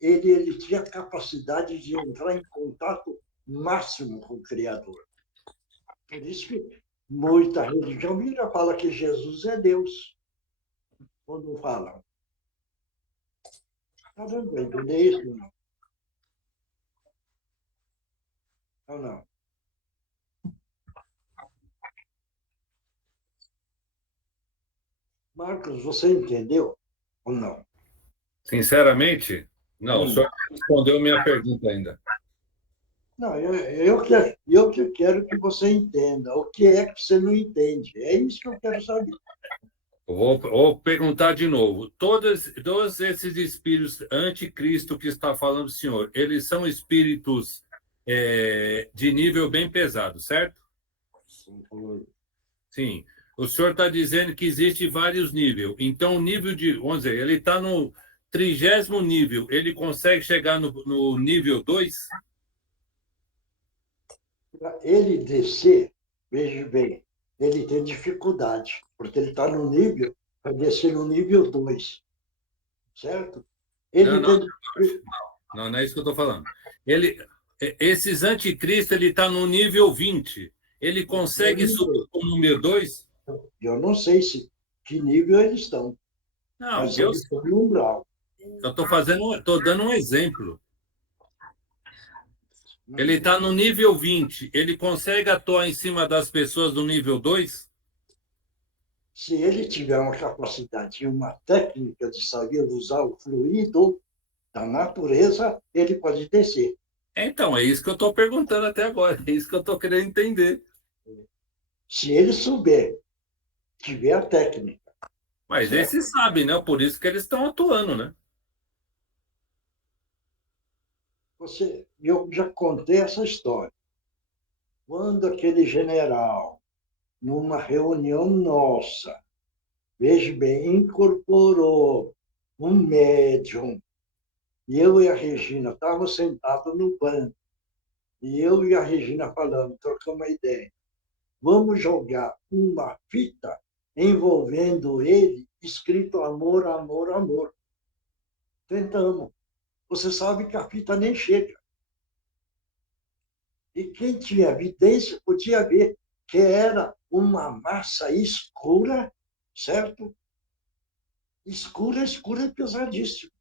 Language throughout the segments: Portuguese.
ele tinha a capacidade de entrar em contato máximo com o Criador. Por isso que muita religião vira fala que Jesus é Deus. Quando falam. Está dando para entender isso, não? Ou não? Marcos, você entendeu ou não? Sinceramente, não. O senhor não respondeu a minha pergunta ainda. Não, eu que quero que você entenda. O que é que você não entende? É isso que eu quero saber. Vou perguntar de novo. Todos esses espíritos anticristo que está falando o senhor, eles são espíritos de nível bem pesado, certo? Sim. O senhor está dizendo que existe vários níveis. Então, o nível de... Vamos dizer, ele está no 30º nível. Ele consegue chegar no nível 2? Para ele descer, veja bem, ele tem dificuldade, porque ele está no nível, vai descer no nível 2, certo? Ele Não, tem... não é isso que eu estou falando. Esses anticristo, ele está no nível 20. Ele consegue subir para o número 2? Eu não sei que nível eles estão, Não, mas eles estão no umbral. eu estou dando um exemplo. Ele está no nível 20. Ele consegue atuar em cima das pessoas do nível 2? Se ele tiver uma capacidade e uma técnica de saber usar o fluido da natureza, ele pode descer. Então, é isso que eu estou perguntando até agora. É isso que eu estou querendo entender. Se ele souber, tiver a técnica. Mas Certo? esse sabe, né? Por isso que eles estão atuando, né? Eu já contei essa história. Quando aquele general, numa reunião nossa, veja bem, incorporou um médium, e eu e a Regina estávamos sentados no banco, e eu e a Regina falando, trocamos uma ideia. Vamos jogar uma fita envolvendo ele, escrito amor, amor, amor. Tentamos. Você sabe que a fita nem chega. E quem tinha evidência podia ver que era uma massa escura, certo? Escura, escura e pesadíssima.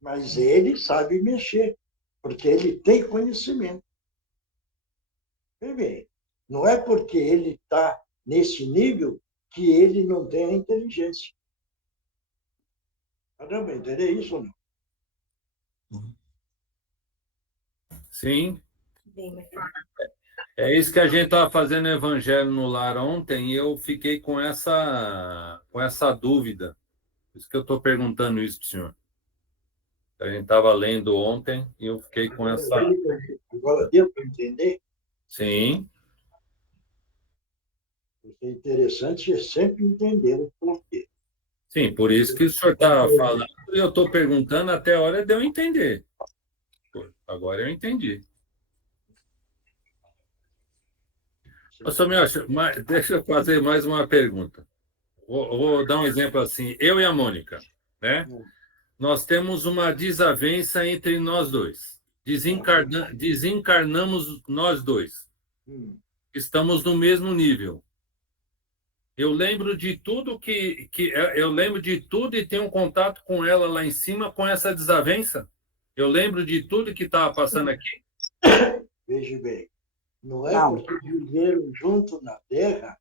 Mas ele sabe mexer, porque ele tem conhecimento. Bem, não é porque ele está nesse nível que ele não tem a inteligência. Caramba, entendeu isso ou não? Sim. É isso que a gente estava fazendo o Evangelho no Lar ontem e eu fiquei com essa dúvida. Por isso que eu estou perguntando isso para o senhor. A gente estava lendo ontem e eu fiquei com essa... Agora deu para entender? Sim. Porque é interessante sempre entender o porquê. Sim, por isso que o senhor está falando e eu estou perguntando até a hora de eu entender. Agora eu entendi. Ô, Somiocha, deixa eu fazer mais uma pergunta. Vou dar um exemplo assim. Eu e a Mônica, né? Nós temos uma desavença entre nós dois. Desencarnamos nós dois. Estamos no mesmo nível. Eu lembro de tudo eu lembro de tudo e tenho um contato com ela lá em cima com essa desavença. Eu lembro de tudo que estava passando aqui. Veja bem, não é porque viveram junto na Terra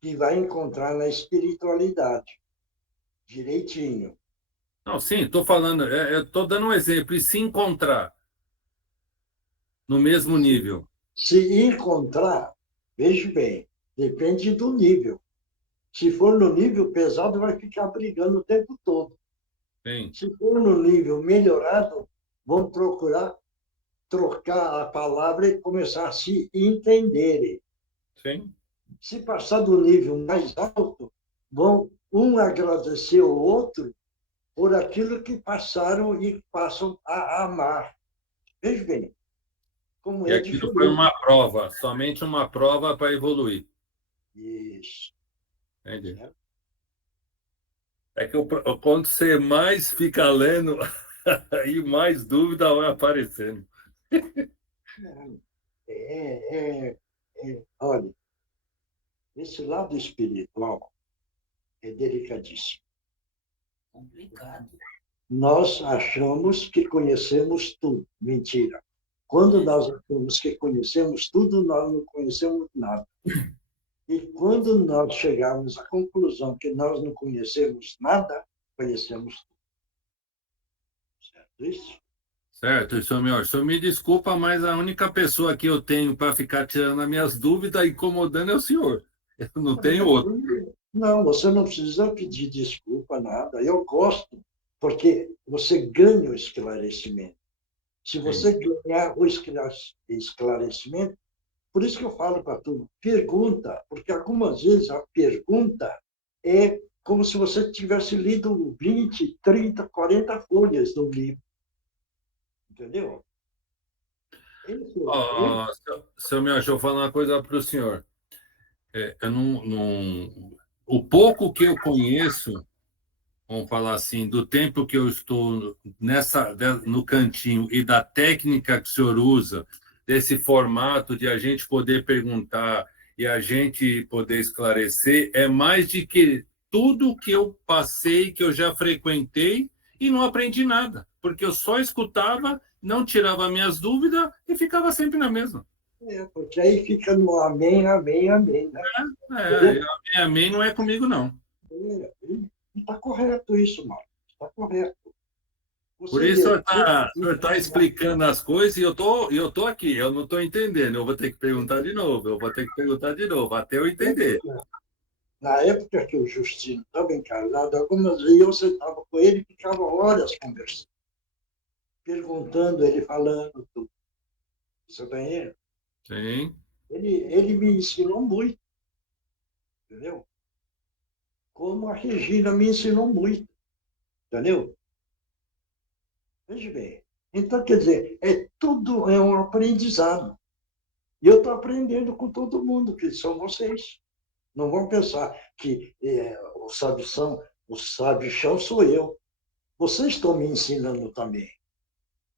que vai encontrar na espiritualidade. Direitinho. Não, sim, estou falando, eu estou dando um exemplo, e se encontrar no mesmo nível. Se encontrar, veja bem, depende do nível. Se for no nível pesado, vai ficar brigando o tempo todo. Sim. Se for no nível melhorado, vão procurar trocar a palavra e começar a se entenderem. Sim. Se passar do nível mais alto, vão um agradecer o outro por aquilo que passaram e passam a amar. Veja bem, como E é aquilo foi diferente. uma prova, somente uma prova para evoluir. Isso. Entendi. É que quando você mais fica lendo, E mais dúvida vai aparecendo. Olha, esse lado espiritual é delicadíssimo. Complicado. Nós achamos que conhecemos tudo. Mentira. Quando nós achamos que conhecemos tudo, nós não conhecemos nada. E quando nós chegarmos à conclusão que nós não conhecemos nada, conhecemos tudo. Certo isso? Certo, senhor. O senhor me desculpa, mas a única pessoa que eu tenho para ficar tirando as minhas dúvidas e incomodando é o senhor. Eu não tenho outro. Não, você não precisa pedir desculpa, nada. Eu gosto, porque você ganha o esclarecimento. Se você ganhar o esclarecimento, por isso que eu falo para tudo, pergunta, porque algumas vezes a pergunta é como se você tivesse lido 20, 30, 40 folhas do livro. Entendeu? Seu meu, deixa eu falar uma coisa para o senhor. Eu o pouco que eu conheço, vamos falar assim, do tempo que eu estou no cantinho e da técnica que o senhor usa, desse formato de a gente poder perguntar e a gente poder esclarecer, é mais de que tudo que eu passei, que eu já frequentei e não aprendi nada, porque eu só escutava, não tirava minhas dúvidas e ficava sempre na mesma. Porque aí fica no amém, amém, amém. Né? Amém não é comigo, não. Está correto isso, Marcos. Está correto. Por isso o senhor está explicando as coisas e eu tô aqui, eu não estou entendendo. Eu vou ter que perguntar de novo, até eu entender. Na época que o Justino estava encarnado, algumas vezes eu sentava com ele e ficava horas conversando, perguntando, ele falando tudo. Você está entendendo? Sim. Ele me ensinou muito, entendeu? Como a Regina me ensinou muito, entendeu? Veja bem. Então, quer dizer, tudo é um aprendizado. E eu estou aprendendo com todo mundo, que são vocês. Não vão pensar que o sabichão sou eu. Vocês estão me ensinando também.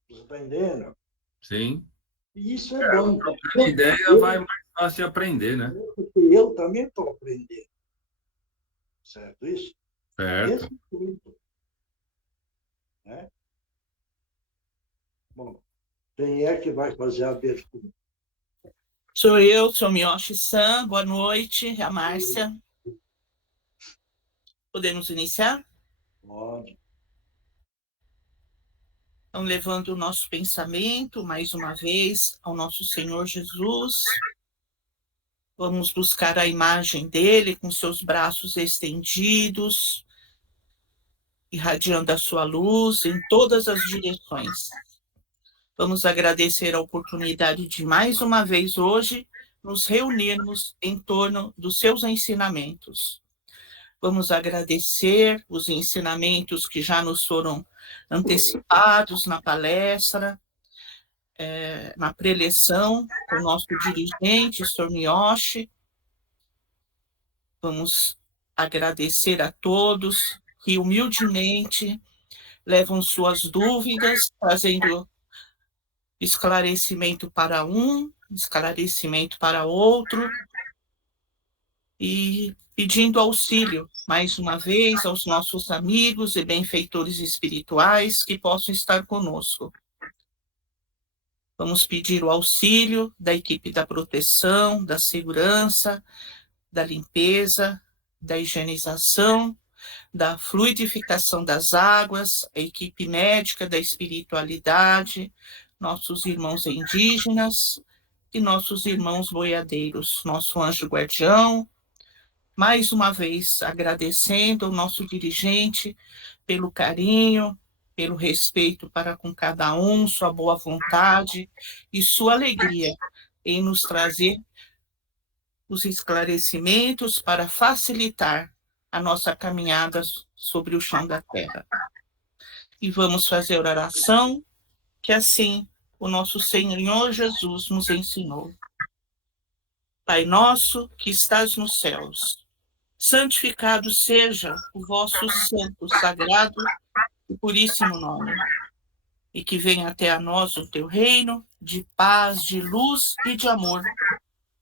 Você está entendendo? Sim. E isso é bom. A ideia vai mais fácil de aprender, né? Porque eu também estou aprendendo. Certo isso? Certo. Esse ponto. Né? Bom, quem é que vai fazer a abertura? Sou eu, sou Miyoshi-san. Boa noite, a Márcia. Podemos iniciar? Pode. Então, levando o nosso pensamento, mais uma vez, ao nosso Senhor Jesus. Vamos buscar a imagem dele com seus braços estendidos, irradiando a sua luz em todas as direções. Vamos agradecer a oportunidade de, mais uma vez hoje, nos reunirmos em torno dos seus ensinamentos. Vamos agradecer os ensinamentos que já nos foram antecipados na palestra, na preleção com o nosso dirigente, Sr. Miyoshi. Vamos agradecer a todos que humildemente levam suas dúvidas, trazendo esclarecimento para um, esclarecimento para outro, e pedindo auxílio, mais uma vez, aos nossos amigos e benfeitores espirituais que possam estar conosco. Vamos pedir o auxílio da equipe da proteção, da segurança, da limpeza, da higienização, da fluidificação das águas, a equipe médica da espiritualidade, nossos irmãos indígenas e nossos irmãos boiadeiros, nosso anjo guardião. Mais uma vez, agradecendo ao nosso dirigente pelo carinho, pelo respeito para com cada um, sua boa vontade e sua alegria em nos trazer os esclarecimentos para facilitar a nossa caminhada sobre o chão da terra. E vamos fazer oração, que assim o nosso Senhor Jesus nos ensinou. Pai nosso que estás nos céus, santificado seja o vosso santo, sagrado e puríssimo nome. e que venha até a nós o teu reino de paz, de luz e de amor,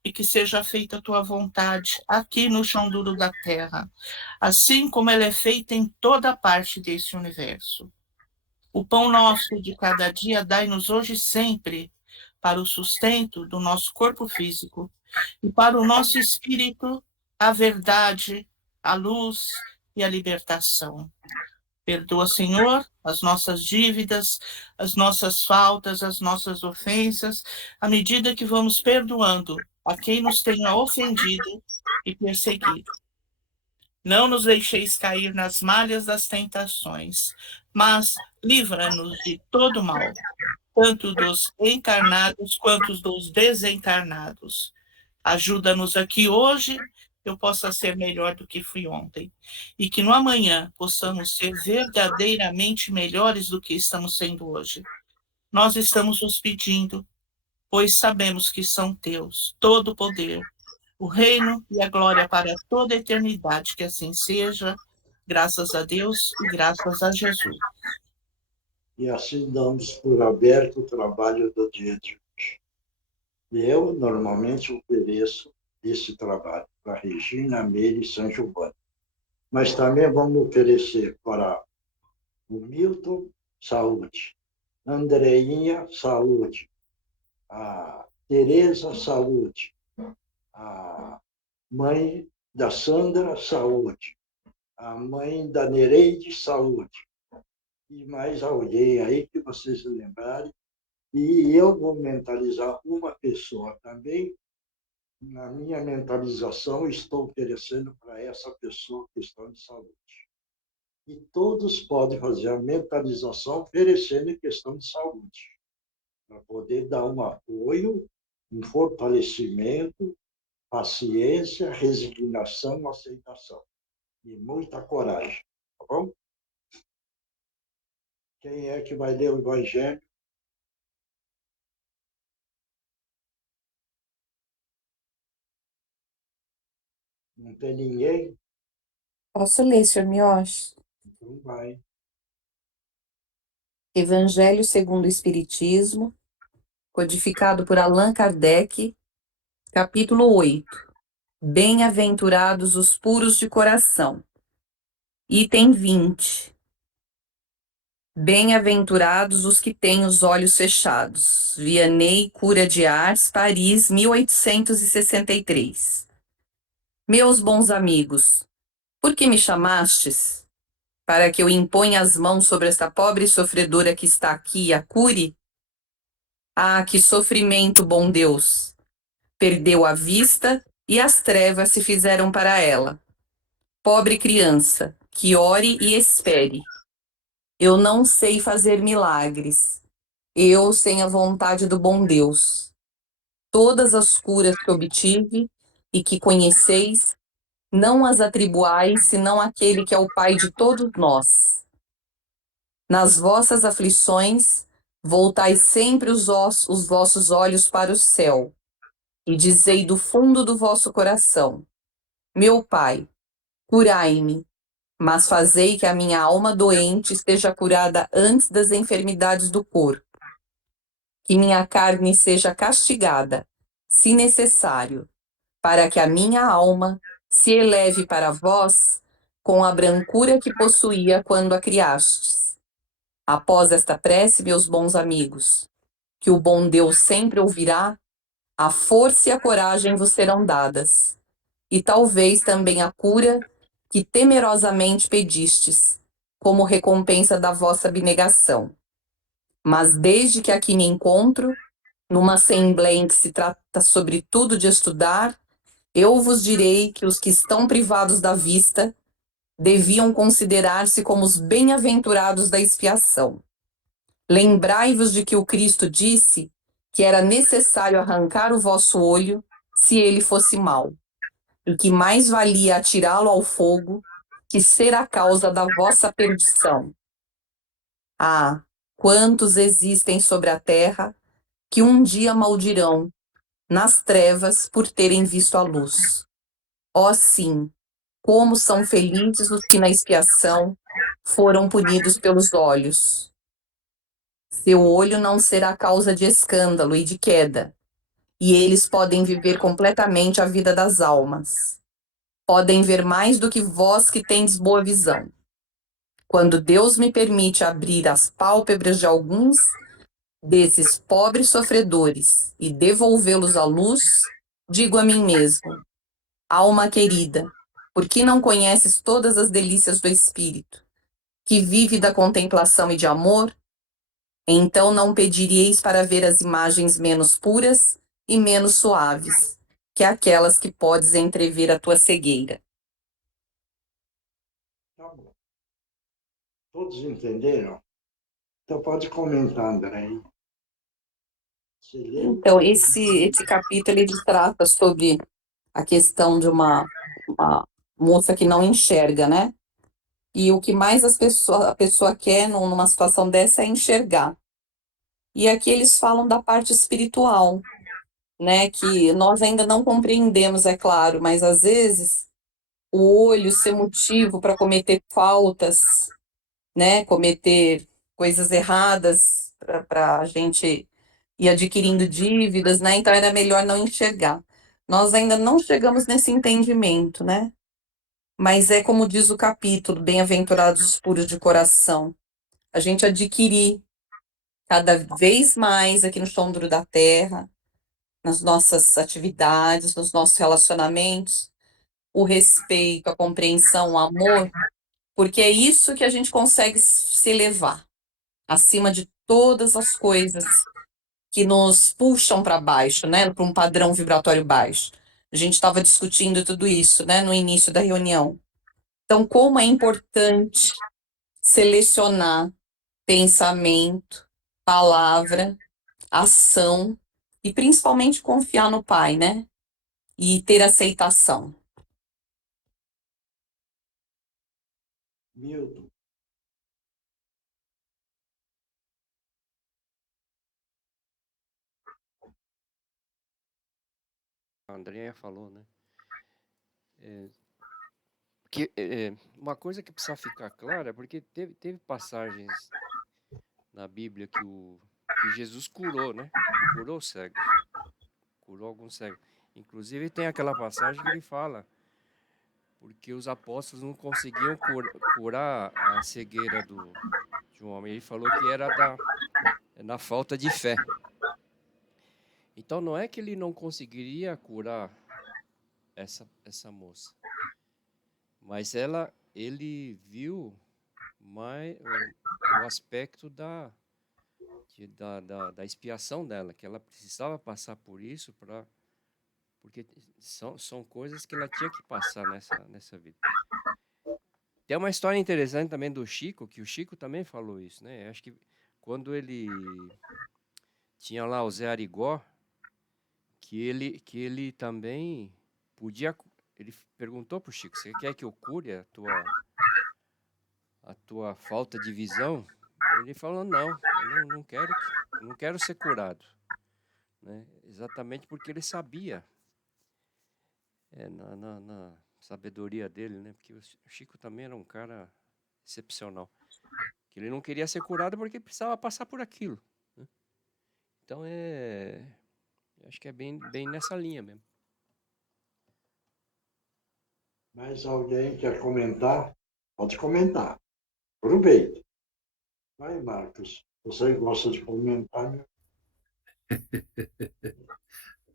e que seja feita a tua vontade aqui no chão duro da terra, assim como ela é feita em toda parte desse universo. O pão nosso de cada dia dai-nos hoje e sempre, para o sustento do nosso corpo físico e para o nosso espírito, a verdade, a luz e a libertação. Perdoa, Senhor, as nossas dívidas, as nossas faltas, as nossas ofensas, à medida que vamos perdoando a quem nos tenha ofendido e perseguido. Não nos deixeis cair nas malhas das tentações, mas livra-nos de todo mal, tanto dos encarnados quanto dos desencarnados. Ajuda-nos aqui hoje, que eu possa ser melhor do que fui ontem. E que no amanhã possamos ser verdadeiramente melhores do que estamos sendo hoje. Nós estamos nos pedindo, pois sabemos que são teus, todo o poder, o reino e a glória para toda a eternidade. Que assim seja, graças a Deus e graças a Jesus. E assim damos por aberto o trabalho do dia de hoje. Eu, normalmente, ofereço esse trabalho para Regina, Meire e São Giovanni. Mas também vamos oferecer para o Milton, saúde. Andreinha, saúde. A Tereza, saúde. A mãe da Sandra, saúde. A mãe da Nereide, saúde. E mais alguém aí que vocês lembrarem. E eu vou mentalizar uma pessoa também. Na minha mentalização, estou oferecendo para essa pessoa questão de saúde. E todos podem fazer a mentalização oferecendo em questão de saúde, para poder dar um apoio, um fortalecimento, paciência, resignação, aceitação. E muita coragem, tá bom? Quem é que vai ler o Evangelho? Não tem ninguém? Posso ler, Sr. Mioche? Então vai. Evangelho segundo o Espiritismo, codificado por Allan Kardec, capítulo 8. Bem-aventurados os puros de coração. Item 20. Bem-aventurados os que têm os olhos fechados. Vianney Cura de Ars, Paris, 1863. Meus bons amigos, por que me chamastes? Para que eu imponha as mãos sobre esta pobre sofredora que está aqui e a cure? Ah, que sofrimento, bom Deus! Perdeu a vista e as trevas se fizeram para ela. Pobre criança, que ore e espere. Eu não sei fazer milagres. Eu sem a vontade do bom Deus. Todas as curas que obtive e que conheceis, não as atribuais senão àquele que é o Pai de todos nós. Nas vossas aflições, voltai sempre os vossos olhos para o céu, e dizei do fundo do vosso coração: meu Pai, curai-me, mas fazei que a minha alma doente esteja curada antes das enfermidades do corpo, que minha carne seja castigada, se necessário, para que a minha alma se eleve para vós com a brancura que possuía quando a criastes. Após esta prece, meus bons amigos, que o bom Deus sempre ouvirá, a força e a coragem vos serão dadas, e talvez também a cura que temerosamente pedistes, como recompensa da vossa abnegação. Mas desde que aqui me encontro, numa assembleia em que se trata sobretudo de estudar, eu vos direi que os que estão privados da vista deviam considerar-se como os bem-aventurados da expiação. Lembrai-vos de que o Cristo disse que era necessário arrancar o vosso olho se ele fosse mau, e que mais valia atirá-lo ao fogo que ser a causa da vossa perdição. Ah, quantos existem sobre a terra que um dia maldirão nas trevas por terem visto a luz. Ó sim, como são felizes os que na expiação foram punidos pelos olhos. Seu olho não será causa de escândalo e de queda, e eles podem viver completamente a vida das almas. Podem ver mais do que vós que tendes boa visão. Quando Deus me permite abrir as pálpebras de alguns desses pobres sofredores e devolvê-los à luz, digo a mim mesmo: alma querida, por que não conheces todas as delícias do Espírito, que vive da contemplação e de amor? Então não pediríeis para ver as imagens menos puras e menos suaves, que aquelas que podes entrever a tua cegueira. Tá bom. Todos entenderam? Então pode comentar, André. Você leu? Então, esse capítulo ele trata sobre a questão de uma moça que não enxerga, né? E o que mais a pessoa quer numa situação dessa é enxergar. E aqui eles falam da parte espiritual, né? Que nós ainda não compreendemos, é claro, mas às vezes o olho ser motivo para cometer faltas, né? Cometer coisas erradas para a gente ir adquirindo dívidas, né? Então era melhor não enxergar. Nós ainda não chegamos nesse entendimento, né? Mas é como diz o capítulo, bem-aventurados os puros de coração. A gente adquirir cada vez mais aqui no chão duro da terra, nas nossas atividades, nos nossos relacionamentos, o respeito, a compreensão, o amor, porque é isso que a gente consegue se elevar acima de todas as coisas que nos puxam para baixo, né, para um padrão vibratório baixo. A gente estava discutindo tudo isso, né, no início da reunião. Então, como é importante selecionar pensamento, palavra, ação e principalmente confiar no Pai, né? E ter aceitação. Milton. A Andrea falou, né? Uma coisa que precisa ficar clara é porque teve passagens na Bíblia que Jesus curou, né? Curou cegos. Curou alguns cegos. Inclusive tem aquela passagem que ele fala porque os apóstolos não conseguiam curar a cegueira de um homem. Ele falou que era na falta de fé. Então não é que ele não conseguiria curar essa moça, mas ele viu mais o aspecto da expiação dela, que ela precisava passar por isso porque são coisas que ela tinha que passar nessa vida. Tem uma história interessante também do Chico, que o Chico também falou isso, né? Acho que quando ele tinha lá o Zé Arigó, que ele também podia. Ele perguntou para o Chico: você quer que eu cure a tua falta de visão? Ele falou: não, eu não quero ser curado, né? Exatamente porque ele sabia, na sabedoria dele, né? Porque o Chico também era um cara excepcional, que ele não queria ser curado porque precisava passar por aquilo, né? Então acho que é bem nessa linha mesmo. Mais alguém quer comentar? Pode comentar. Aproveita. Vai, Marcos. Você gosta de comentar, né?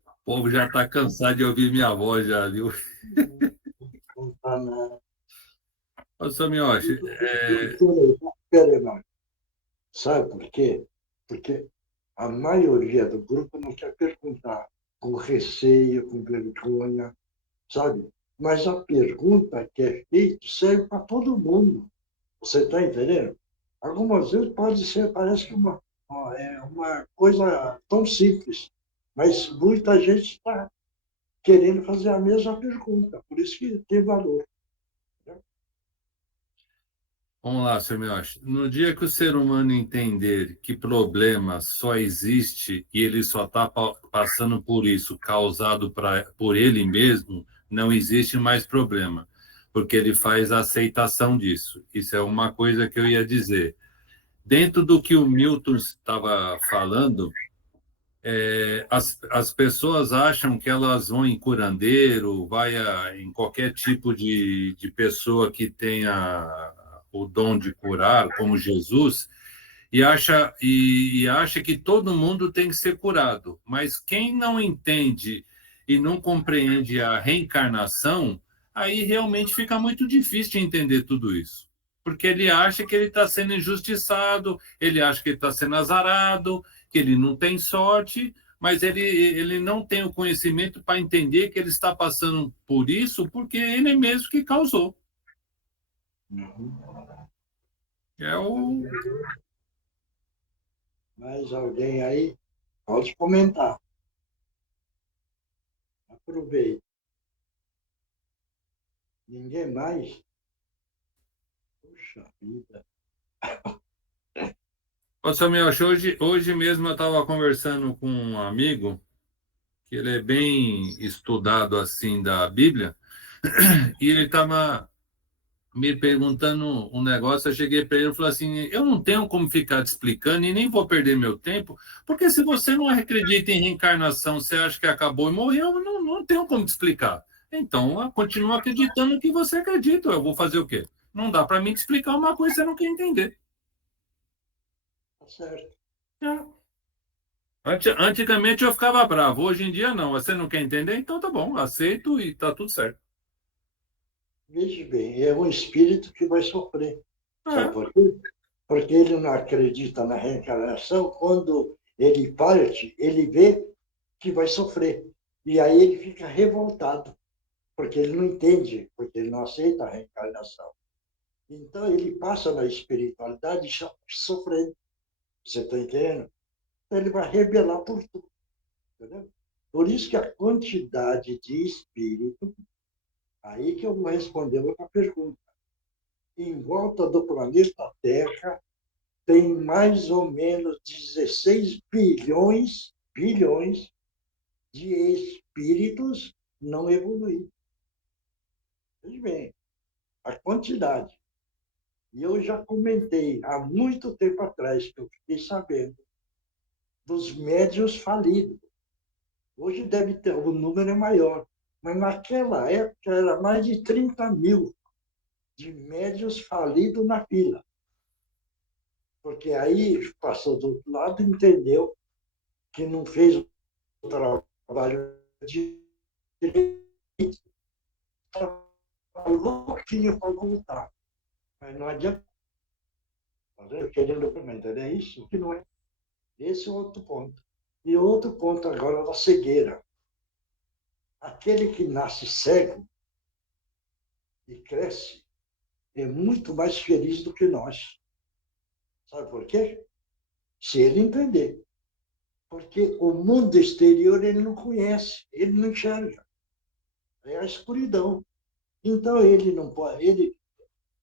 O povo já está cansado de ouvir minha voz, já, viu? Não tá nada. Ô, Samioshi, Peraí, Marcos. Sabe por quê? Porque a maioria do grupo não quer perguntar com receio, com vergonha, sabe? Mas a pergunta que é feita serve para todo mundo. Você está entendendo? Algumas vezes pode ser, parece que é uma coisa tão simples, mas muita gente está querendo fazer a mesma pergunta, por isso que tem valor. vamos lá, Samioshi. No dia que o ser humano entender que problema só existe e ele só está passando por isso, causado por ele mesmo, não existe mais problema, porque ele faz a aceitação disso. Isso é uma coisa que eu ia dizer. dentro do que o Milton estava falando, as pessoas acham que elas vão em curandeiro, em qualquer tipo de pessoa que tenha o dom de curar, como Jesus, e acha que todo mundo tem que ser curado. Mas quem não entende e não compreende a reencarnação, aí realmente fica muito difícil de entender tudo isso. Porque ele acha que ele está sendo injustiçado, ele acha que ele está sendo azarado, que ele não tem sorte, mas ele não tem o conhecimento para entender que ele está passando por isso porque ele mesmo que causou. É o... Mais alguém aí? Pode comentar. Aproveite. Ninguém mais? Puxa vida. Ô, Samuel, hoje mesmo eu estava conversando com um amigo, que ele é bem estudado assim da Bíblia, e ele estava me perguntando um negócio. Eu cheguei para ele e falei assim: eu não tenho como ficar te explicando e nem vou perder meu tempo, porque se você não acredita em reencarnação, você acha que acabou e morreu, não tenho como te explicar. Então, continua acreditando no que você acredita. Eu vou fazer o quê? Não dá para mim te explicar uma coisa que você não quer entender. Tá certo. Antigamente eu ficava bravo, hoje em dia não. Você não quer entender? Então tá bom, aceito e tá tudo certo. Veja bem, é um espírito que vai sofrer. Sabe É. por quê? Porque ele não acredita na reencarnação. Quando ele parte, ele vê que vai sofrer. E aí ele fica revoltado, porque ele não entende, porque ele não aceita a reencarnação. Então ele passa na espiritualidade sofrendo. Você está entendendo? Então ele vai rebelar por tudo. Entendeu? Por isso que a quantidade de espírito, aí que eu vou responder outra pergunta. Em volta do planeta Terra, tem mais ou menos 16 bilhões de espíritos não evoluídos. Veja bem, a quantidade. E eu já comentei há muito tempo atrás, que eu fiquei sabendo, dos médiuns falidos. Hoje deve ter, o número é maior, mas naquela época era mais de 30 mil de médiuns falidos na fila. Porque aí passou do outro lado e entendeu que não fez o trabalho direito, louquinho para voltar. Mas não adianta. Querendo comentar, é isso que não é. Esse é outro ponto. E outro ponto agora da cegueira. Aquele que nasce cego e cresce é muito mais feliz do que nós. Sabe por quê? Se ele entender. Porque o mundo exterior ele não conhece, ele não enxerga. É a escuridão. Então ele não pode, ele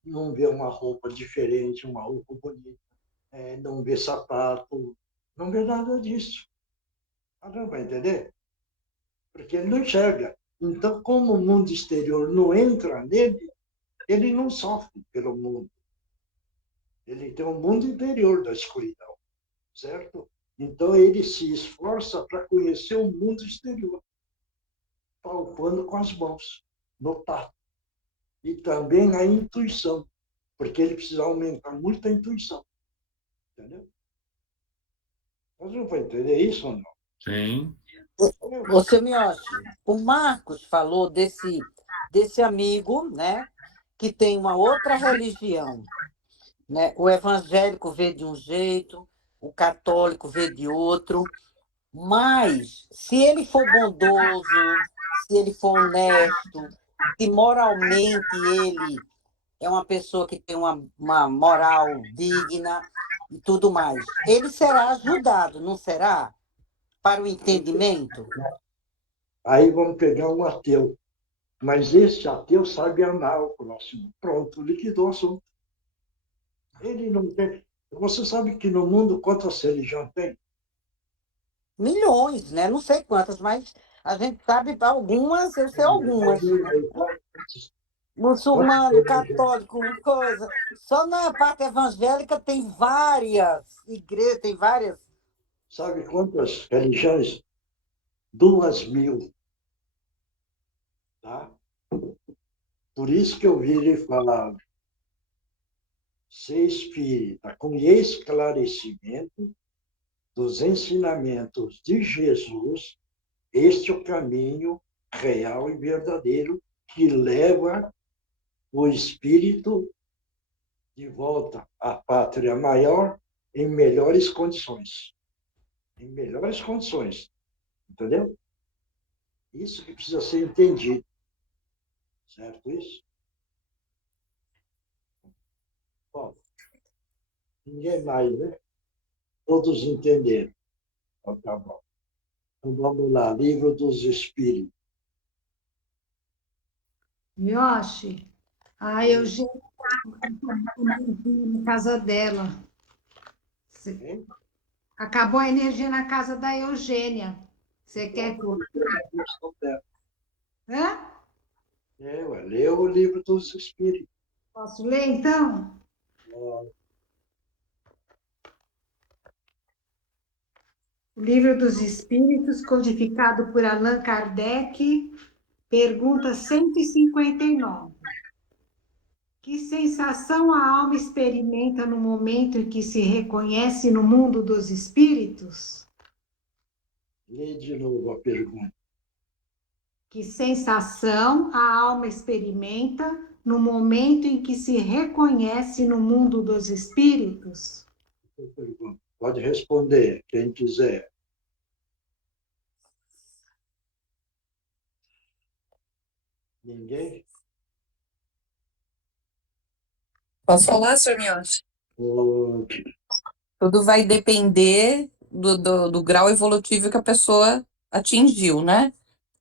não vê uma roupa diferente, uma roupa bonita, não vê sapato, não vê nada disso. Não vai entender? Porque ele não enxerga. Então, como o mundo exterior não entra nele, ele não sofre pelo mundo. Ele tem um mundo interior da escuridão, certo? Então, ele se esforça para conhecer o mundo exterior, palpando com as mãos, no tato. E também a intuição, porque ele precisa aumentar muito a intuição. Entendeu? Mas não vai entender isso ou não? Sim. Você me acha? O Marcos falou desse amigo, né, que tem uma outra religião, né? O evangélico vê de um jeito, o católico vê de outro, mas se ele for bondoso, se ele for honesto, se moralmente ele é uma pessoa que tem uma moral digna e tudo mais, ele será ajudado, não será? Para o entendimento? Aí vamos pegar um ateu. Mas esse ateu sabe amar o próximo. Pronto, liquidou o assunto. Ele não tem. Você sabe que no mundo quantas religiões tem? Milhões, né? Não sei quantas, mas a gente sabe algumas, eu sei algumas. Muçulmano, católico, coisa. Só na parte evangélica tem várias igrejas, tem várias. Sabe quantas religiões? 2.000. Tá? Por isso que eu virei falar, ser espírita com esclarecimento dos ensinamentos de Jesus, este é o caminho real e verdadeiro que leva o espírito de volta à pátria maior em melhores condições. Em melhores condições. Entendeu? Isso que precisa ser entendido. Certo isso? Bom, ninguém mais, né? Todos entenderam. Então, tá bom. Então vamos lá, Livro dos Espíritos. Yoshi, a Eugênia na casa dela. Hein? Acabou a energia na casa da Eugênia. Você quer que eu... Hã? Ué, leu o Livro dos Espíritos. Posso ler, então? O Livro dos Espíritos, codificado por Allan Kardec, pergunta 159. Que sensação a alma experimenta no momento em que se reconhece no mundo dos espíritos? Lê de novo a pergunta. Que sensação a alma experimenta no momento em que se reconhece no mundo dos espíritos? Pode responder, quem quiser. Ninguém? Posso falar, senhor Miotti? Pode. Tudo vai depender do grau evolutivo que a pessoa atingiu, né?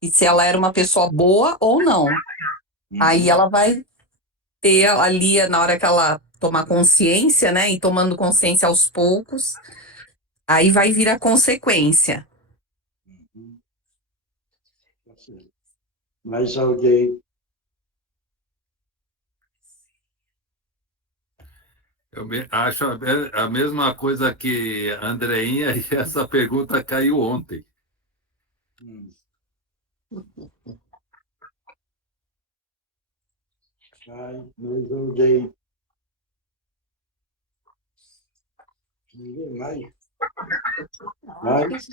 E se ela era uma pessoa boa ou não. Aí ela vai ter ali, na hora que ela tomar consciência, né? E tomando consciência aos poucos, aí vai vir a consequência. Mais alguém? Eu acho a mesma coisa que a Andreinha e essa pergunta caiu ontem. Mais alguém? Ninguém mais? Mais?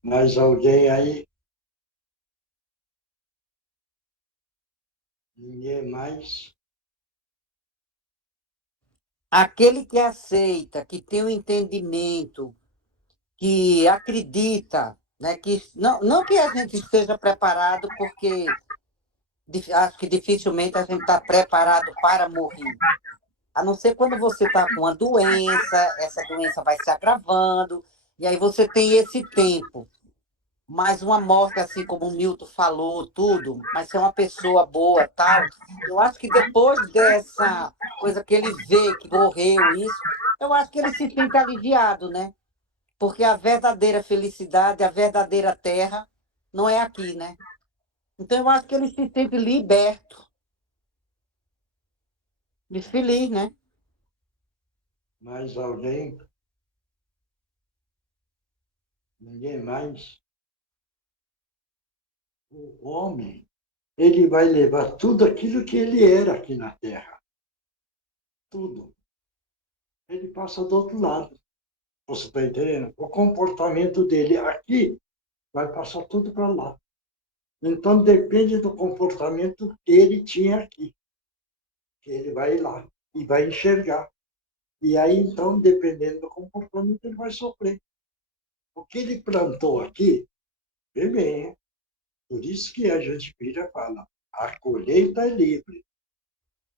Mais alguém aí? Ninguém mais? Aquele que aceita, que tem o entendimento, que acredita, né, que não que a gente esteja preparado, porque acho que dificilmente a gente está preparado para morrer. A não ser quando você está com uma doença, essa doença vai se agravando, e aí você tem esse tempo. Mas uma morte, assim como o Milton falou, tudo, mas ser uma pessoa boa, tal, eu acho que depois dessa coisa que ele vê, que morreu, isso, eu acho que ele se sente aliviado, né? Porque a verdadeira felicidade, a verdadeira terra, não é aqui, né? Então, eu acho que ele se sente liberto e feliz, né? Mais alguém? Ninguém mais? O homem, ele vai levar tudo aquilo que ele era aqui na Terra. Tudo. Ele passa do outro lado. Você está entendendo? O comportamento dele aqui vai passar tudo para lá. Então, depende do comportamento que ele tinha aqui. Que ele vai lá e vai enxergar. E aí, então, dependendo do comportamento, ele vai sofrer. O que ele plantou aqui, vê bem, hein? Por isso que a gente vira e fala, a colheita é livre.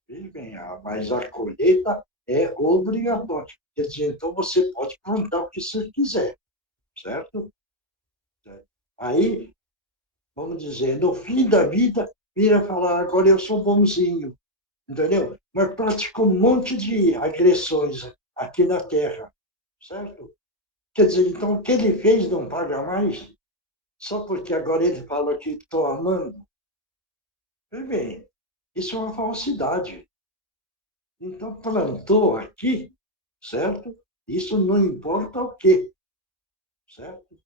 Vê bem, mas a colheita é obrigatória. Quer dizer, então você pode plantar o que você quiser, certo? Aí, vamos dizer, no fim da vida, vira falar, agora eu sou bonzinho, entendeu? Mas praticou um monte de agressões aqui na Terra, certo? Quer dizer, então, o que ele fez não paga mais, só porque agora ele fala que estou amando. Bem, isso é uma falsidade. Então, plantou aqui, certo? Isso não importa o quê, certo?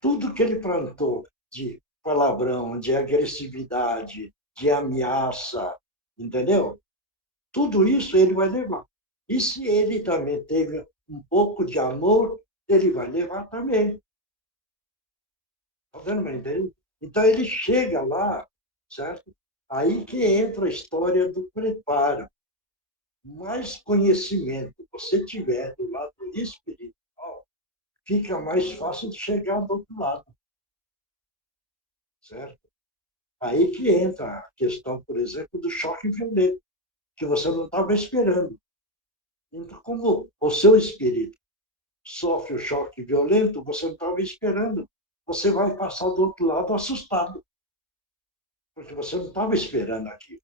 Tudo que ele plantou de palavrão, de agressividade, de ameaça, entendeu? Tudo isso ele vai levar. E se ele também teve um pouco de amor, ele vai levar também. Está vendo, meu entendeu? Então ele chega lá, certo? Aí que entra a história do preparo. Mais conhecimento você tiver do lado espiritual, fica mais fácil de chegar do outro lado, certo? Aí que entra a questão, por exemplo, do choque violento, que você não estava esperando. Então, como o seu espírito sofre o choque violento, você não estava esperando. Você vai passar do outro lado assustado, porque você não estava esperando aquilo,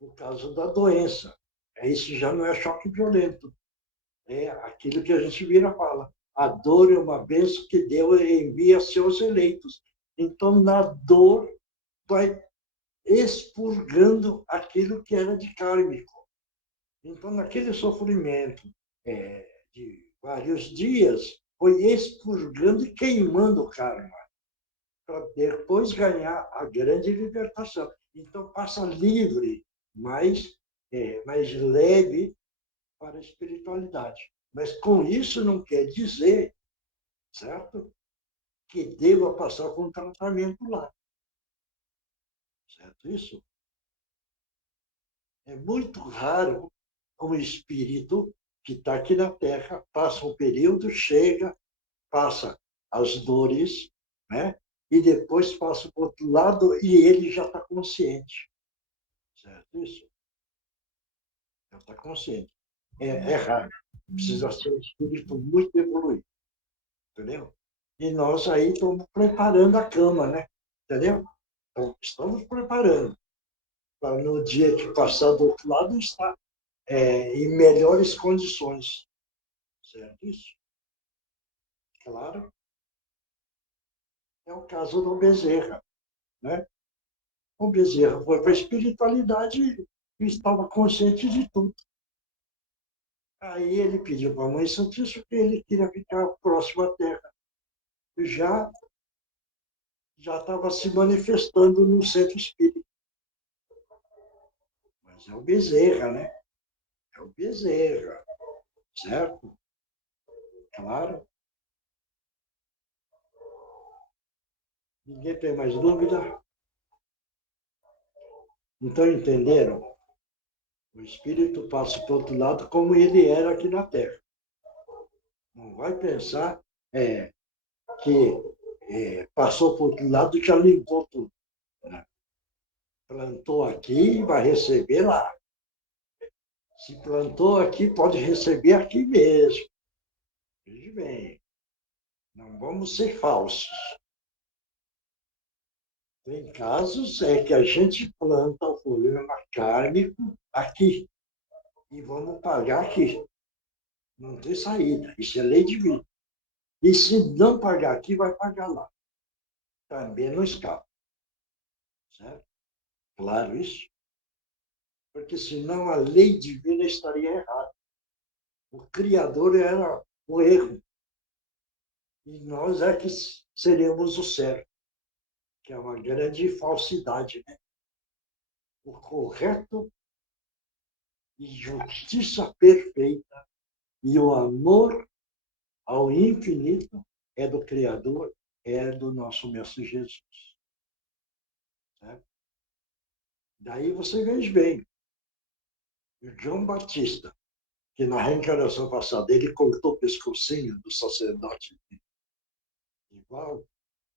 por causa da doença. Isso já não é choque violento, é aquilo que a gente vira e fala. A dor é uma bênção que Deus envia a seus eleitos. Então, na dor, vai expurgando aquilo que era de kármico. Então, naquele sofrimento de vários dias, foi expurgando e queimando o karma, para depois ganhar a grande libertação. Então, passa livre, mais leve para a espiritualidade. Mas com isso não quer dizer, certo? Que deva passar por um tratamento lá. Certo isso? É muito raro um espírito que está aqui na Terra, passa um período, chega, passa as dores, né? E depois passa para o outro lado e ele já está consciente. Certo isso? Já está consciente. É raro. Precisa ser um espírito muito evoluído. Entendeu? E nós aí estamos preparando a cama, né? Entendeu? Então, estamos preparando para no dia que passar do outro lado estar em melhores condições. Certo isso? Claro. É o caso do Bezerra, né? O Bezerra foi para a espiritualidade e estava consciente de tudo. Aí ele pediu para a Mãe Santíssima que ele queria ficar próximo à Terra. Já já estava se manifestando no centro espírita. Mas é o Bezerra, né? É o Bezerra, certo? Claro. Ninguém tem mais dúvida? Então, entenderam? O espírito passa para o outro lado como ele era aqui na Terra. Não vai pensar que passou para o outro lado e já limpou tudo. Né? Plantou aqui, vai receber lá. Se plantou aqui, pode receber aqui mesmo. Veja bem, não vamos ser falsos. Tem casos que a gente planta o problema kármico aqui e vamos pagar aqui. Não tem saída. Isso é lei divina. E se não pagar aqui, vai pagar lá. também não escapa. Certo? Claro isso? Porque senão a lei divina estaria errada. O Criador era o erro. E nós é que seremos o certo, que é uma grande falsidade, né? O correto e justiça perfeita e o amor ao infinito é do Criador, é do nosso Mestre Jesus. Certo? Daí você veja bem, o João Batista, que na reencarnação passada ele cortou o pescocinho do sacerdote igual,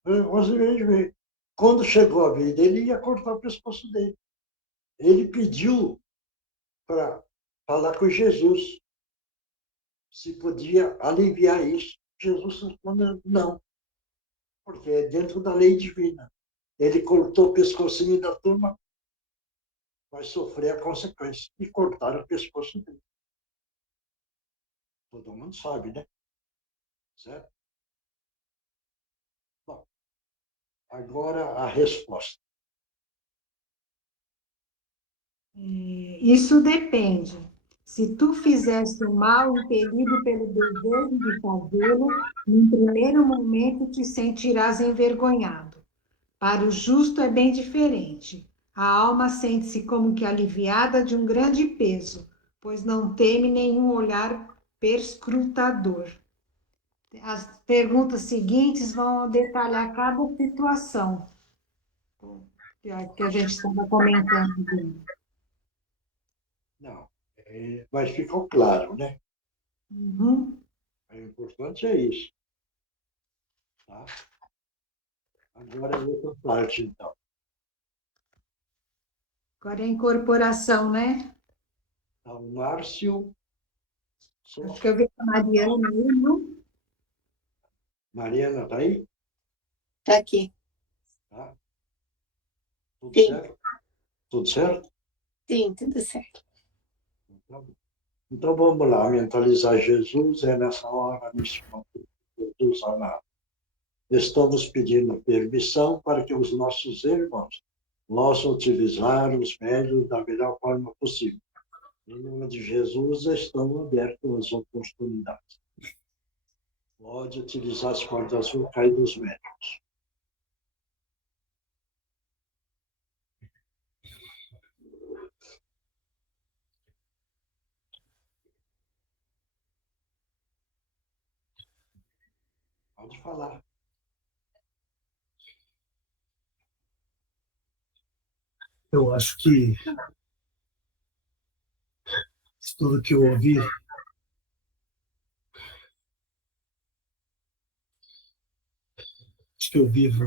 você veja bem, quando chegou a vida, ele ia cortar o pescoço dele. Ele pediu para falar com Jesus se podia aliviar isso. Jesus respondeu não, porque é dentro da lei divina. Ele cortou o pescocinho da turma, vai sofrer a consequência. E cortaram o pescoço dele. Todo mundo sabe, né? Certo? Bom, agora a resposta. Isso depende. Se tu fizeste o mal impelido pelo desejo de fazê-lo, num primeiro momento te sentirás envergonhado. Para o justo é bem diferente. A alma sente-se como que aliviada de um grande peso, pois não teme nenhum olhar perscrutador. As perguntas seguintes vão detalhar cada situação que a gente estava comentando. Não, mas ficou claro, né? Uhum. O importante é isso. Tá? Agora é outra parte, então. Agora é a incorporação, né? Então, o Márcio. Acho que eu vi a Mariana aí, não? Mariana, está aí? Está aqui. Tá? Tudo Sim. certo? Tudo certo? Sim, tudo certo. Então vamos lá, mentalizar Jesus é nessa hora, nesse momento, Jesus amado. Estamos pedindo permissão para que os nossos irmãos possam utilizar os médios da melhor forma possível. Em nome de Jesus, estão abertas as oportunidades. Pode utilizar as cordas vocais dos médios. Pode falar. Eu acho que tudo que eu ouvi acho que eu vivo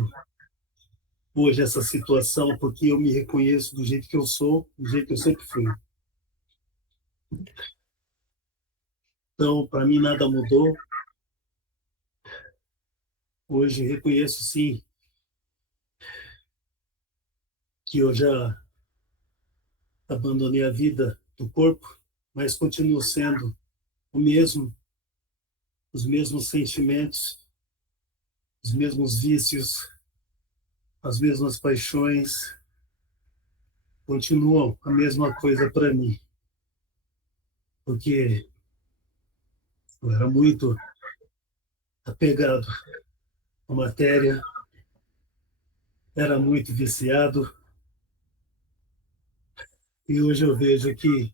hoje essa situação porque eu me reconheço do jeito que eu sou, do jeito que eu sempre fui. Então, para mim, nada mudou. Hoje reconheço, sim, que eu já abandonei a vida do corpo, mas continuo sendo o mesmo, os mesmos sentimentos, os mesmos vícios, as mesmas paixões, continuam a mesma coisa para mim. Porque eu era muito apegado à matéria, era muito viciado, e hoje eu vejo que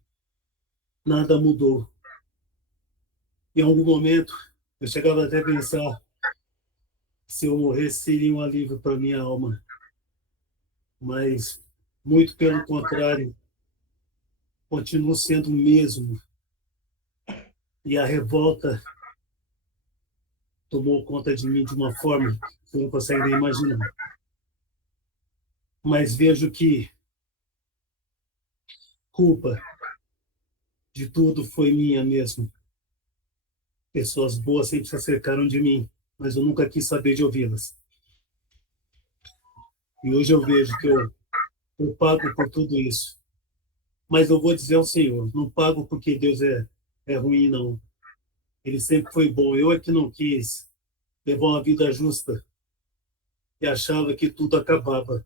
nada mudou. Em algum momento, eu chegava até a pensar se eu morresse seria um alívio para minha alma, mas muito pelo contrário, continuo sendo o mesmo. E a revolta tomou conta de mim de uma forma que eu não consigo nem imaginar. Mas vejo que culpa de tudo foi minha mesmo. Pessoas boas sempre se acercaram de mim, mas eu nunca quis saber de ouvi-las. E hoje eu vejo que eu pago por tudo isso. Mas eu vou dizer ao Senhor, não pago porque Deus é ruim, não. Ele sempre foi bom. Eu é que não quis levar uma vida justa. e achava que tudo acabava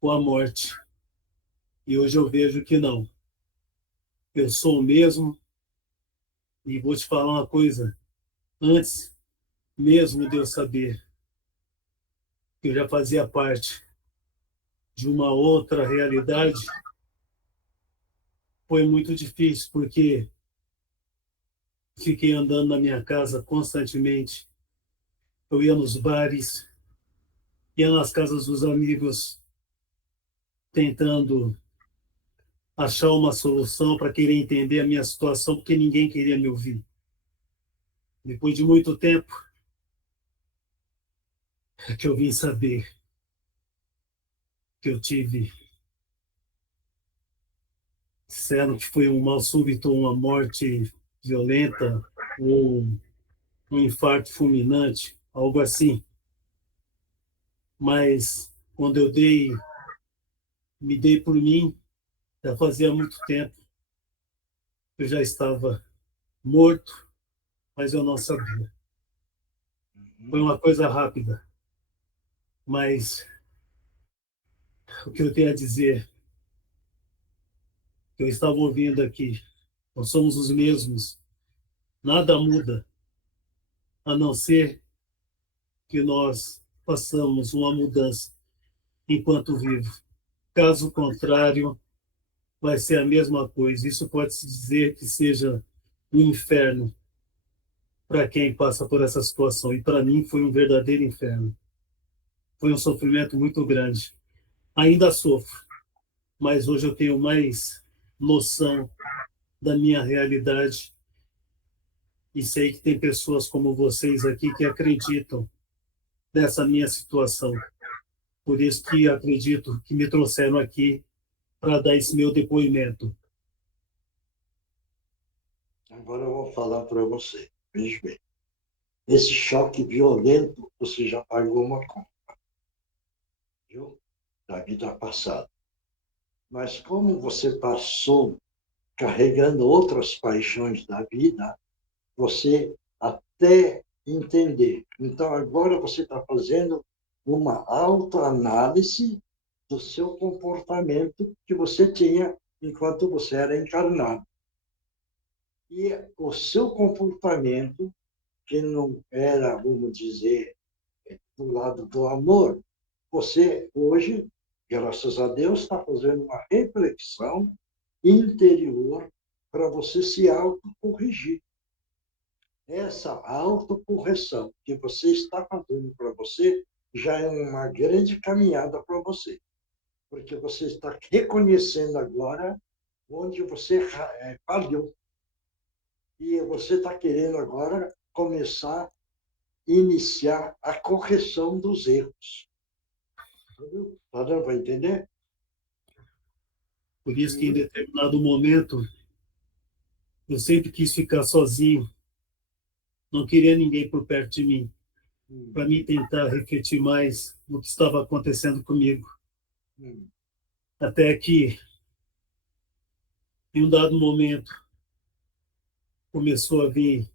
com a morte. E hoje eu vejo que não. Eu sou o mesmo, e vou te falar uma coisa. Antes mesmo de eu saber que eu já fazia parte de uma outra realidade, foi muito difícil, porque fiquei andando na minha casa constantemente. Eu ia nos bares, ia nas casas dos amigos, tentando achar uma solução para querer entender a minha situação, porque ninguém queria me ouvir. Depois de muito tempo, é que eu vim saber que eu tive, disseram que foi um mal súbito, uma morte violenta, ou um infarto fulminante, algo assim. Mas quando eu me dei por mim, já fazia muito tempo. Eu já estava morto, mas eu não sabia. Foi uma coisa rápida. Mas o que eu tenho a dizer, que eu estava ouvindo aqui, nós somos os mesmos. Nada muda, a não ser que nós façamos uma mudança enquanto vivo. Caso contrário, vai ser a mesma coisa. Isso pode-se dizer que seja um inferno para quem passa por essa situação. E para mim foi um verdadeiro inferno. Foi um sofrimento muito grande. Ainda sofro, mas hoje eu tenho mais noção da minha realidade e sei que tem pessoas como vocês aqui que acreditam nessa minha situação. Por isso que acredito que me trouxeram aqui para dar esse meu depoimento. Agora eu vou falar para você. Veja bem. Esse choque violento, você já pagou uma conta, viu? Da vida passada. Mas como você passou carregando outras paixões da vida, você até entender. Então, agora você está fazendo uma autoanálise do seu comportamento que você tinha enquanto você era encarnado. E o seu comportamento, que não era, vamos dizer, do lado do amor, você hoje, graças a Deus, está fazendo uma reflexão interior para você se autocorrigir. Essa autocorreção que você está fazendo para você já é uma grande caminhada para você, porque você está reconhecendo agora onde você falhou. E você está querendo agora começar a iniciar a correção dos erros. Está dando para entender? Por isso que em determinado momento eu sempre quis ficar sozinho. Não queria ninguém por perto de mim, para mim tentar refletir mais no que estava acontecendo comigo. Até que, em um dado momento, começou a vir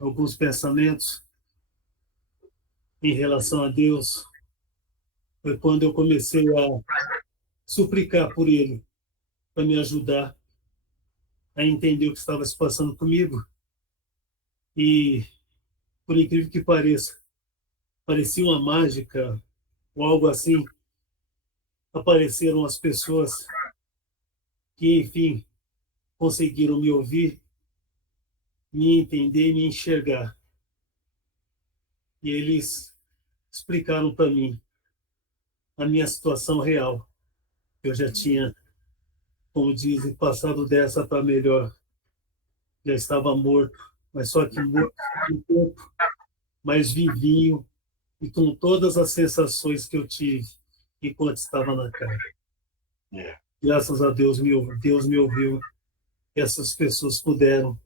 alguns pensamentos em relação a Deus. Foi quando eu comecei a suplicar por Ele, para me ajudar a entender o que estava se passando comigo. E, por incrível que pareça, parecia uma mágica ou algo assim. Apareceram as pessoas que, enfim, conseguiram me ouvir, me entender e me enxergar. E eles explicaram para mim a minha situação real. Eu já tinha, como dizem, passado dessa para melhor. Já estava morto, mas só que morto um pouco, mas vivinho e com todas as sensações que eu tive enquanto estava na carne. Graças a Deus, Deus me ouviu. Essas pessoas puderam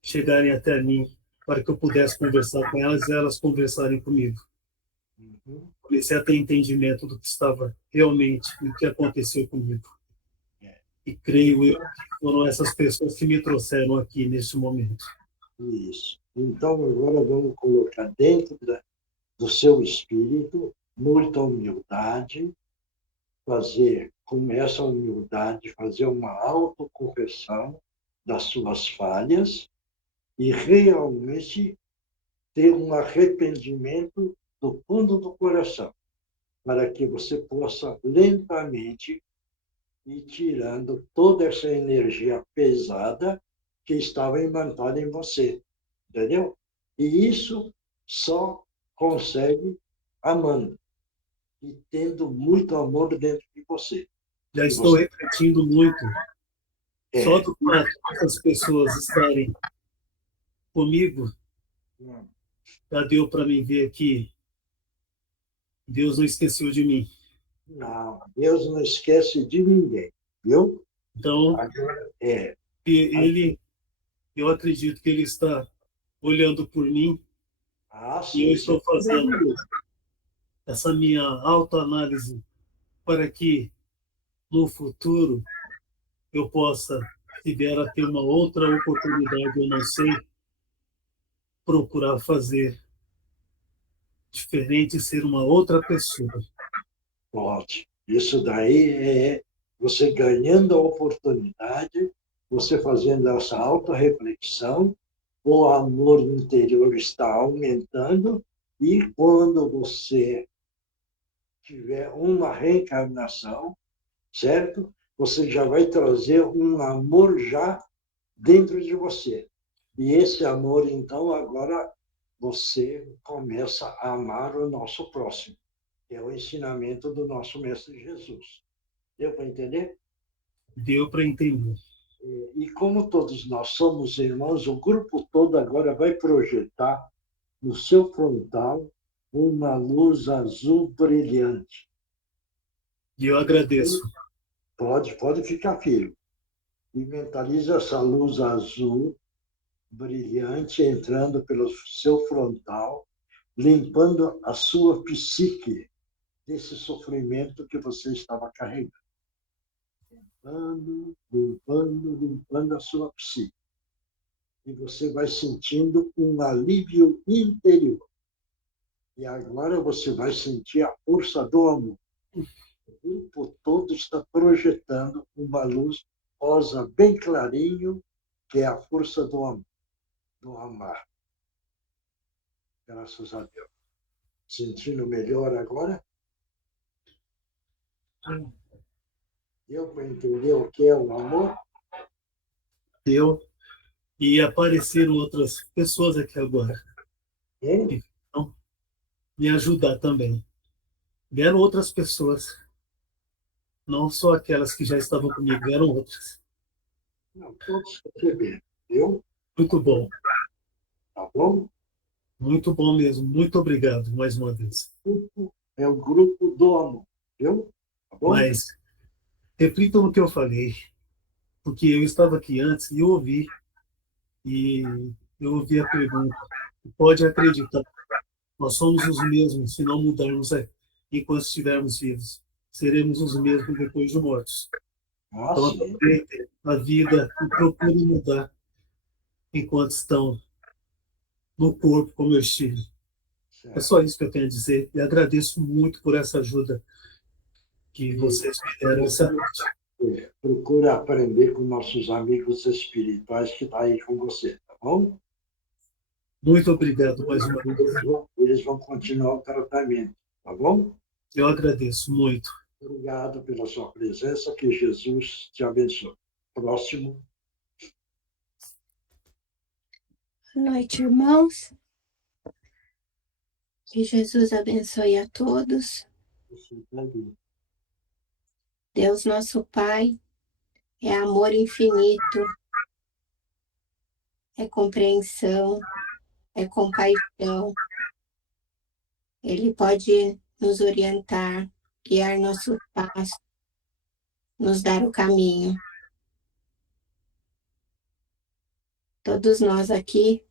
chegarem até mim para que eu pudesse conversar com elas e elas conversarem comigo. Comecei a ter entendimento do que estava realmente, do que aconteceu comigo. E creio eu que foram essas pessoas que me trouxeram aqui neste momento. Isso. Então, agora vamos colocar dentro do seu espírito muita humildade, fazer, com essa humildade, fazer uma autocorreção das suas falhas e realmente ter um arrependimento do fundo do coração, para que você possa lentamente ir tirando toda essa energia pesada que estava imantada em você, entendeu? E isso só consegue amando e tendo muito amor dentro de você. Já E estou você refletindo muito. Só é. do fato das pessoas estarem comigo, já deu para mim ver que Deus não esqueceu de mim. Não, Deus não esquece de ninguém, viu? Então, Agora, eu acredito que Ele está olhando por mim e sim, eu isso é estou fazendo maravilhoso. essa minha autoanálise para que no futuro eu possa, se vier a ter uma outra oportunidade, eu não sei, procurar fazer diferente, ser uma outra pessoa. Pode. Isso daí é você ganhando a oportunidade, você fazendo essa autorreflexão, o amor interior está aumentando, e quando você tiver uma reencarnação, certo? Você já vai trazer um amor já dentro de você. E esse amor, então, agora você começa a amar o nosso próximo, que é o ensinamento do nosso Mestre Jesus. Deu para entender? Deu para entender. E como todos nós somos irmãos, o grupo todo agora vai projetar no seu frontal uma luz azul brilhante. E eu agradeço. Pode ficar firme. E mentaliza essa luz azul brilhante entrando pelo seu frontal, limpando a sua psique desse sofrimento que você estava carregando. Limpando a sua psique. E você vai sentindo um alívio interior. E agora você vai sentir a força do amor. O grupo todo está projetando uma luz rosa bem clarinho, que é a força do amor, do amar. Graças a Deus. Sentindo melhor agora? Deu para entender o que é o amor? Deu. E apareceram outras pessoas aqui agora. Hein? Então, me ajudar também. Vieram outras pessoas. Não só aquelas que já estavam comigo, vieram outras. Não, todos receberam. Viu? Muito bom. Tá bom? Muito bom mesmo. Muito obrigado mais uma vez. É o grupo do amor. Viu? Tá bom? Mas reflitam no que eu falei. Porque eu estava aqui antes e eu ouvi. E eu ouvi a pergunta. Pode acreditar. Nós somos os mesmos se não mudarmos enquanto estivermos vivos. Seremos os mesmos depois de mortos. Então, Sim. aproveitem a vida e procurem mudar enquanto estão no corpo, como eu estive. É só isso que eu tenho a dizer. E agradeço muito por essa ajuda que vocês me deram essa noite. Procura aprender com nossos amigos espirituais que estão aí com você, tá bom? Muito obrigado mais uma vez. Eles vão continuar o tratamento, tá bom? Eu agradeço muito. Obrigado pela sua presença, que Jesus te abençoe. Próximo. Boa noite, irmãos. Que Jesus abençoe a todos. Deus, nosso Pai, é amor infinito, é compreensão, é compaixão. Ele pode nos orientar, guiar nossos passos, nos dar o caminho. Todos nós aqui,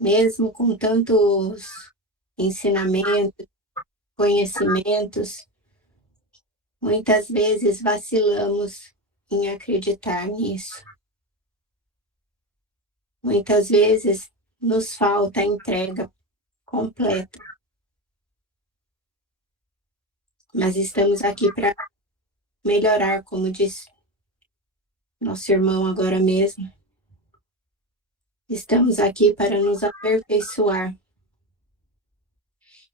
mesmo com tantos ensinamentos, conhecimentos, muitas vezes vacilamos em acreditar nisso. Muitas vezes nos falta a entrega completa. mas estamos aqui para melhorar, como disse nosso irmão agora mesmo. Estamos aqui para nos aperfeiçoar,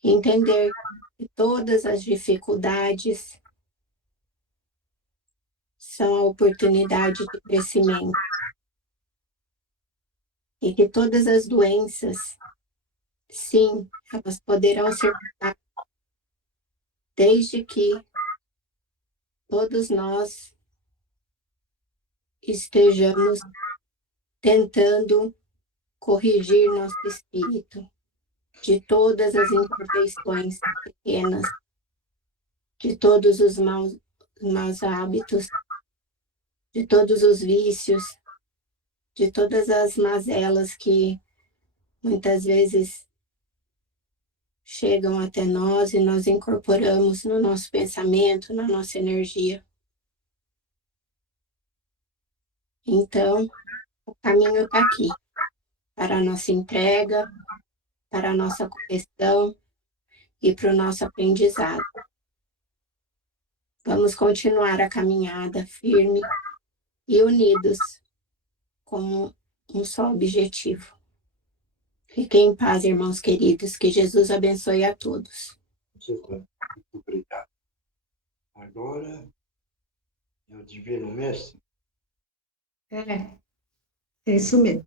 entender que todas as dificuldades são a oportunidade de crescimento e que todas as doenças, sim, elas poderão ser tratadas desde que todos nós estejamos tentando corrigir nosso espírito de todas as imperfeições pequenas, de todos os maus hábitos, de todos os vícios, de todas as mazelas que muitas vezes chegam até nós e nós incorporamos no nosso pensamento, na nossa energia. Então, o caminho está aqui, para a nossa entrega, para a nossa correção e para o nosso aprendizado. Vamos continuar a caminhada firme e unidos com um só objetivo. Fiquem em paz, irmãos queridos, que Jesus abençoe a todos. Muito obrigado. Agora é o Divino Mestre. É isso mesmo.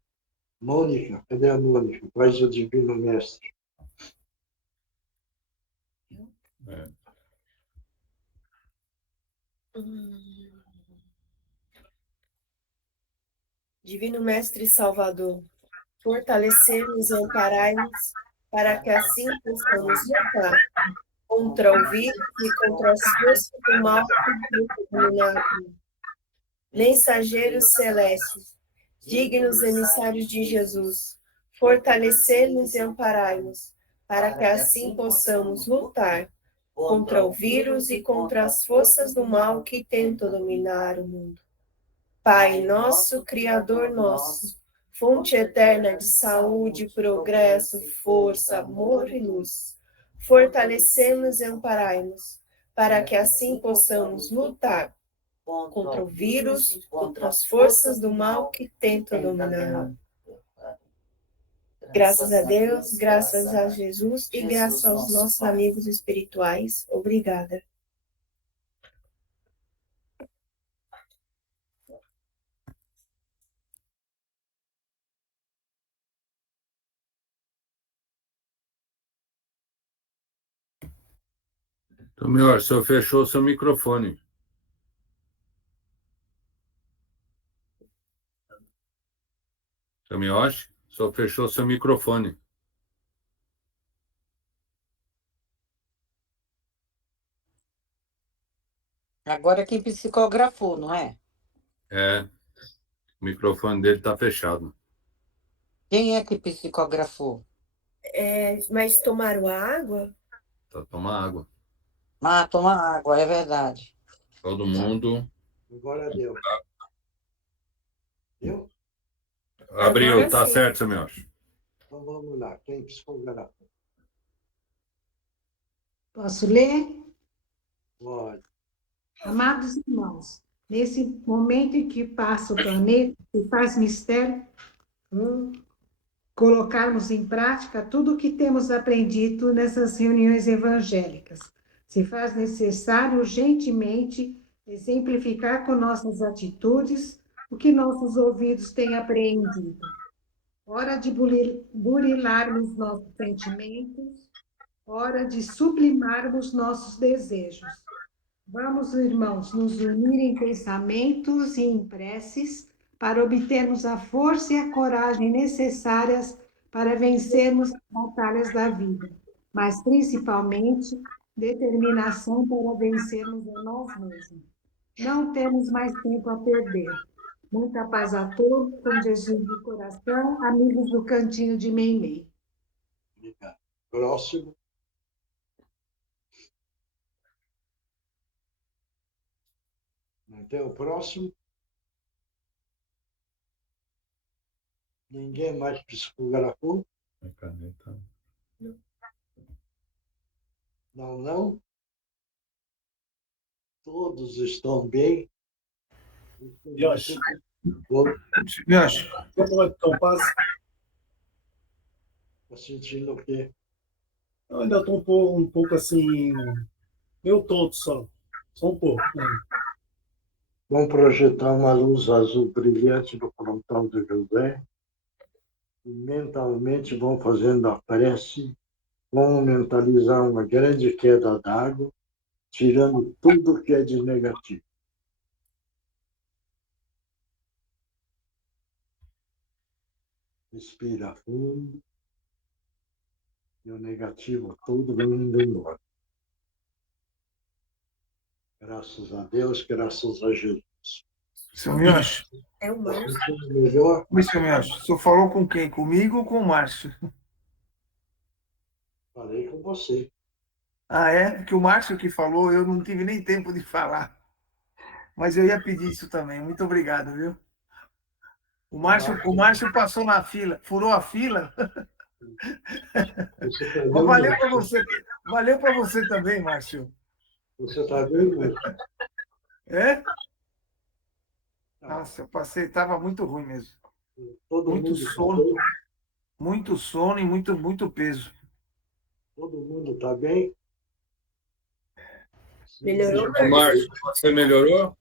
Mônica, cadê a Mônica? Faz o Divino Mestre. Divino Mestre e Salvador, fortalecei-nos e amparai-nos, para que assim possamos lutar contra o vírus e contra as forças do mal que dominam. Mensageiros celestes, dignos emissários de Jesus, fortalecei-nos e amparai-nos, para que assim possamos lutar contra o vírus e contra as forças do mal que tentam dominar o mundo. Pai nosso, Criador nosso, fonte eterna de saúde, progresso, força, amor e luz, fortalecei-nos e amparai-nos, para que assim possamos lutar contra o vírus, contra as forças do mal que tentam dominar. Graças a Deus, graças a Jesus e graças aos nossos amigos espirituais. Obrigada. Então, melhor, o senhor fechou seu microfone. Seu Miyoshi, o senhor fechou seu microfone. Agora quem psicografou, não é? É, o microfone dele está fechado. Quem é que psicografou? Mas tomaram água? Tá, toma água. Ah, toma água, é verdade. Todo mundo. Agora deu. Deu? Abriu, Agora tá sim. certo, seu Miyoshi. Então vamos lá. Quem psicografou? Posso ler? Pode. Amados irmãos, nesse momento em que passa o planeta, se faz mistério, colocarmos em prática tudo o que temos aprendido nessas reuniões evangélicas. Se faz necessário urgentemente exemplificar com nossas atitudes o que nossos ouvidos têm apreendido. Hora de burilarmos nossos sentimentos, hora de sublimarmos nossos desejos. Vamos, irmãos, nos unir em pensamentos e em preces para obtermos a força e a coragem necessárias para vencermos as batalhas da vida, mas principalmente determinação para vencermos a nós mesmos. Não temos mais tempo a perder. Muita paz a todos, com Jesus de coração, amigos do Cantinho de Meimei. Obrigado. Próximo. Então, o próximo. Ninguém mais psicografou? A caneta. Não, não? todos estão bem. Yoshi, Yoshi, como é que estão? Paz? Está sentindo o quê? Eu ainda estou um pouco assim, meio tonto só um pouco. Né? Vamos projetar uma luz azul brilhante no frontal do José e mentalmente vão fazendo a prece, vão mentalizar uma grande queda d'água, tirando tudo que é de negativo. Respira fundo e o negativo todo vai indo embora. Graças a Deus, graças a Jesus. seu Yoshi. É o Márcio. Melhor? Oi, seu Yoshi. O senhor falou com quem? Comigo ou com o Márcio? Falei com você. Ah, é? Porque o Márcio que falou, eu não tive nem tempo de falar. Mas eu ia pedir isso também. Muito obrigado, viu? O Márcio passou na fila, furou a fila. Você tá Mas vendo? valeu para você também, Márcio. Você está vendo? É? Nossa, eu passei, estava muito ruim mesmo. Todo Muito mundo tá sono, bem? muito sono e muito peso. Todo mundo está bem? Melhorou, Ô, Márcio, você melhorou?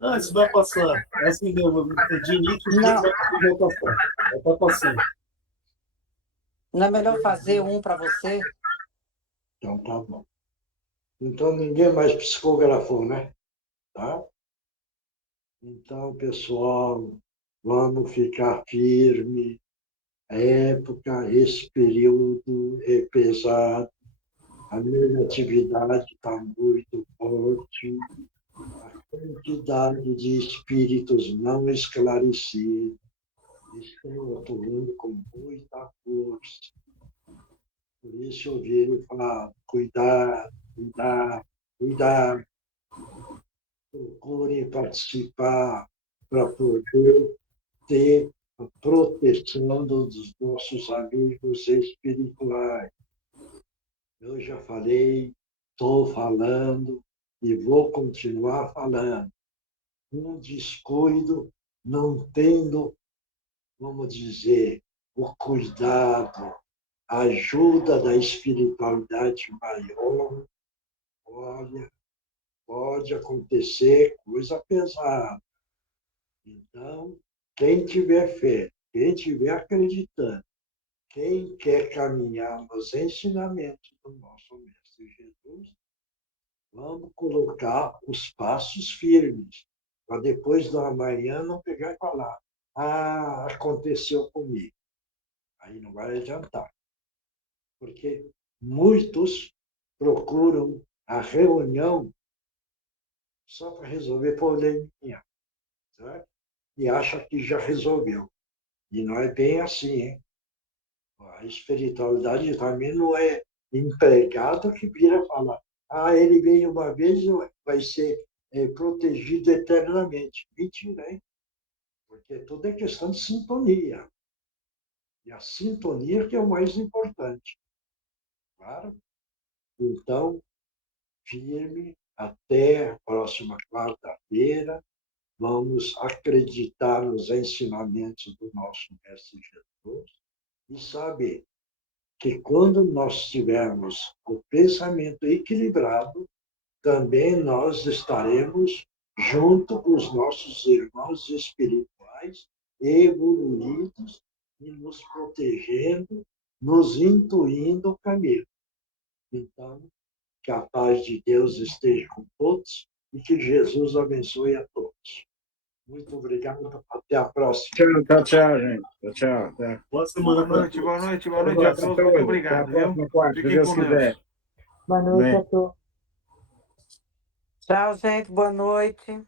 Ah, isso vai passar. É assim mesmo. De início, Não. vai passar. Vai estar passando. Não é melhor fazer um para você? Então tá bom. Então ninguém mais psicografou, né? Tá? Então, pessoal, vamos ficar firme. A época, esse período é pesado. A negatividade está muito forte. A quantidade de espíritos não esclarecidos estão atuando com muita força. Por isso eu vi falar, cuidado, cuidado, cuidado. Procurem participar para poder ter a proteção dos nossos amigos espirituais. Eu já falei, estou falando e vou continuar falando. Um descuido, não tendo, vamos dizer, o cuidado, a ajuda da espiritualidade maior, olha, pode acontecer coisa pesada. Então, quem tiver fé, quem tiver acreditando, quem quer caminhar nos ensinamentos do nosso Mestre Jesus, vamos colocar os passos firmes, para depois do amanhã não pegar e falar, aconteceu comigo. Aí não vai adiantar. Porque muitos procuram a reunião só para resolver probleminha, certo? E acha que já resolveu. E não é bem assim, hein? A espiritualidade também não é empregado que vira falar, ele veio uma vez e vai ser protegido eternamente. Mentira, hein? Porque tudo é questão de sintonia. E a sintonia que é o mais importante. Claro? Então, firme, até a próxima quarta-feira. Vamos acreditar nos ensinamentos do nosso Mestre Jesus e saber que quando nós tivermos o pensamento equilibrado, também nós estaremos junto com os nossos irmãos espirituais evoluídos e nos protegendo, nos intuindo o caminho. Então, que a paz de Deus esteja com todos e que Jesus abençoe a todos. Muito obrigado. Até a próxima. Tchau, gente. Tchau. Até. Boa semana. Boa noite a todos. Muito obrigado, viu? Fiquem com Deus. Boa noite Bem. a todos. Tchau, gente. Boa noite.